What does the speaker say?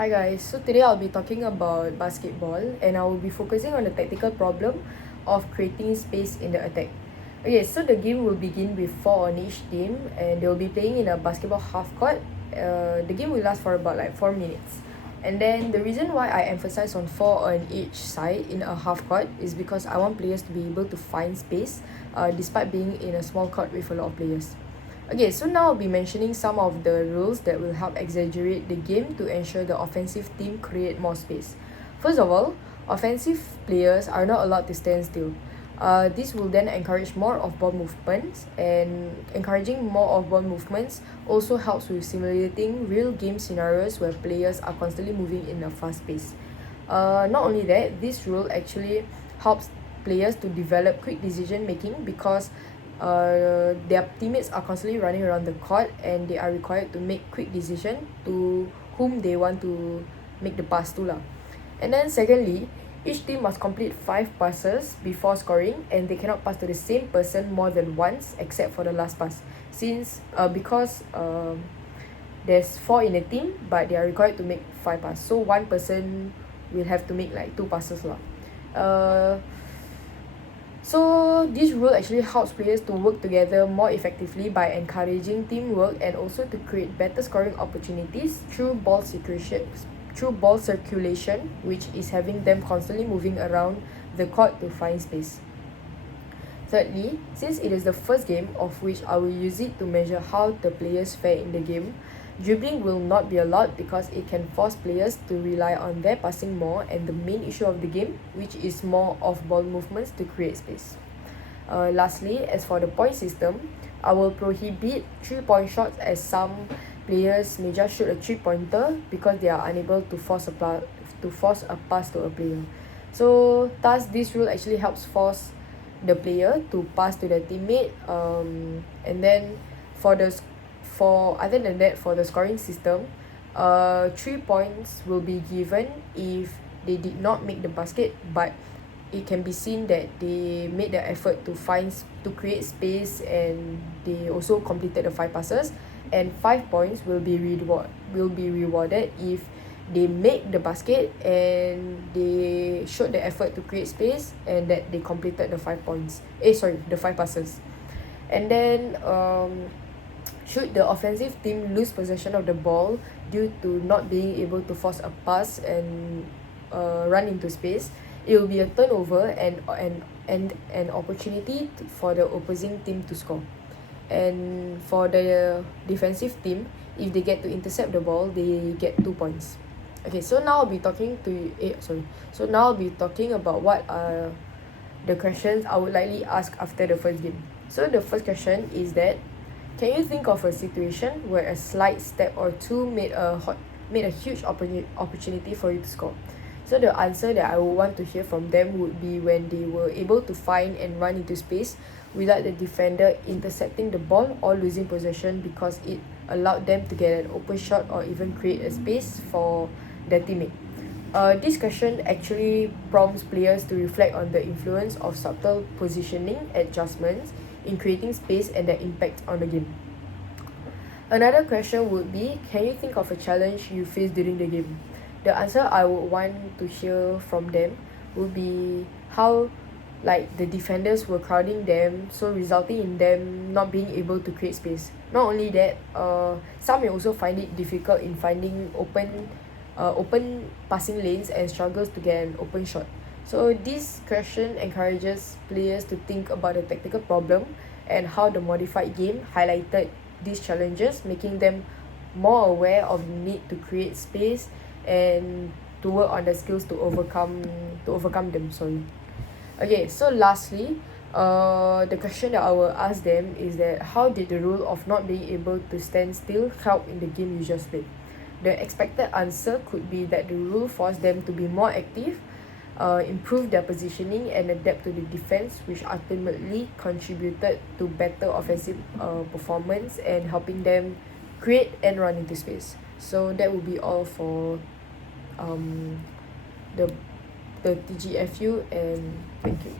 Hi guys, so today I'll be talking about basketball and I will be focusing on the tactical problem of creating space in the attack. Okay, so the game will begin with 4 on each team and they'll be playing in a basketball half court. The game will last for about 4 minutes. And then the reason why I emphasize on 4 on each side in a half court is because I want players to be able to find space despite being in a small court with a lot of players. Okay, so now I'll be mentioning some of the rules that will help exaggerate the game to ensure the offensive team create more space. First of all, offensive players are not allowed to stand still. This will then encourage more of ball movements, and encouraging more of ball movements also helps with simulating real game scenarios where players are constantly moving in a fast pace. Not only that, this rule actually helps players to develop quick decision making because their teammates are constantly running around the court and they are required to make quick decision to whom they want to make the pass to lah. And then secondly, each team must complete 5 passes before scoring and they cannot pass to the same person more than once except for the last pass because there's 4 in a team but they are required to make 5 passes, so one person will have to make 2 passes lah. So this rule actually helps players to work together more effectively by encouraging teamwork and also to create better scoring opportunities through ball circulation, which is having them constantly moving around the court to find space. Thirdly, since it is the first game of which I will use it to measure how the players fare in the game, dribbling will not be allowed because it can force players to rely on their passing more and the main issue of the game, which is more of ball movements to create space. Lastly, as for the point system, I will prohibit 3-point shots as some players may just shoot a 3-pointer because they are unable to force a pass to a player. So thus this rule actually helps force the player to pass to their teammate, and then for the scoring system, 3 points will be given if they did not make the basket, but it can be seen that they made the effort to create space and they also completed the 5 passes, and 5 points will be rewarded if they make the basket and they showed the effort to create space and that they completed the 5 passes. And then should the offensive team lose possession of the ball due to not being able to force a pass and run into space, it will be a turnover and an opportunity for the opposing team to score. And for the defensive team, if they get to intercept the ball, they get 2 points. Okay, so now I'll be talking about what are the questions I would likely ask after the first game. So the first question is that, can you think of a situation where a slight step or two made a huge opportunity for you to score? So the answer that I would want to hear from them would be when they were able to find and run into space without the defender intercepting the ball or losing possession because it allowed them to get an open shot or even create a space for their teammate. This question actually prompts players to reflect on the influence of subtle positioning adjustments in creating space and their impact on the game. Another question would be, can you think of a challenge you faced during the game? The answer I would want to hear from them would be how the defenders were crowding them, so resulting in them not being able to create space. Not only that, some may also find it difficult in finding open passing lanes and struggles to get an open shot. So this question encourages players to think about the tactical problem and how the modified game highlighted these challenges, making them more aware of the need to create space and to work on the skills to overcome them. Okay, so lastly, the question that I will ask them is that how did the rule of not being able to stand still help in the game you just played? The expected answer could be that the rule forced them to be more active, improve their positioning and adapt to the defense, which ultimately contributed to better offensive performance and helping them create and run into space. So that will be all for the TGFU, and thank you.